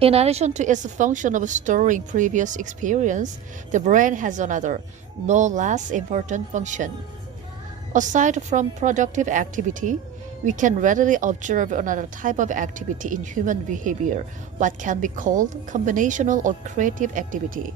In addition to its function of storing previous experience, the brain has another, no less important function. Aside from productive activity, we can readily observe another type of activity in human behavior, what can be called combinational or creative activity.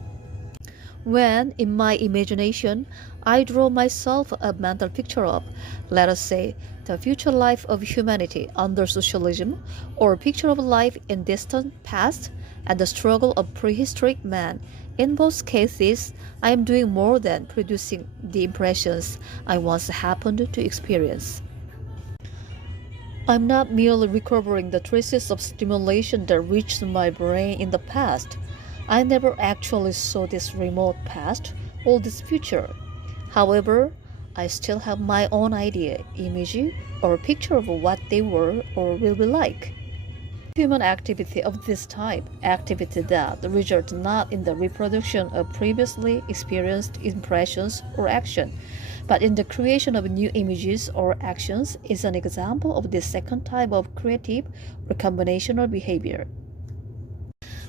When, in my imagination, I draw myself a mental picture of, let us say, the future life of humanity under socialism, or a picture of life in distant past and the struggle of prehistoric man, in both cases, I am doing more than producing the impressions I once happened to experience. I'm not merely recovering the traces of stimulation that reached my brain in the past. I never actually saw this remote past or this future. However, I still have my own idea, image, or picture of what they were or will be like. Human activity of this type, activity that results not in the reproduction of previously experienced impressions or action, but in the creation of new images or actions, is an example of this second type of creative or combinational behavior.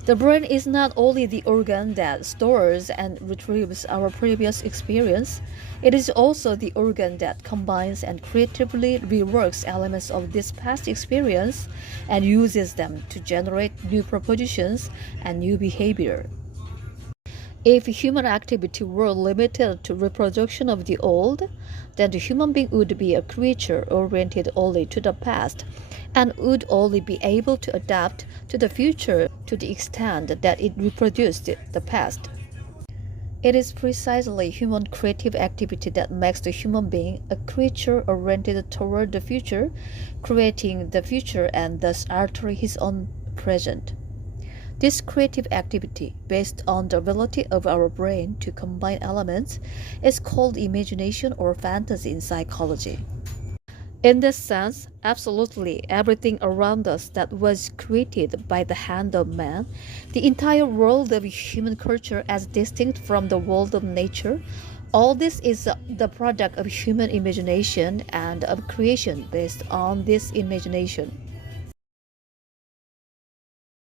The brain is not only the organ that stores and retrieves our previous experience, it is also the organ that combines and creatively reworks elements of this past experience and uses them to generate new propositions and new behavior. If human activity were limited to reproduction of the old, then the human being would be a creature oriented only to the past and would only be able to adapt to the future to the extent that it reproduced the past. It is precisely human creative activity that makes the human being a creature oriented toward the future, creating the future and thus altering his own present. This creative activity, based on the ability of our brain to combine elements, is called imagination or fantasy in psychology. In this sense, absolutely everything around us that was created by the hand of man, the entire world of human culture as distinct from the world of nature, all this is the product of human imagination and of creation based on this imagination.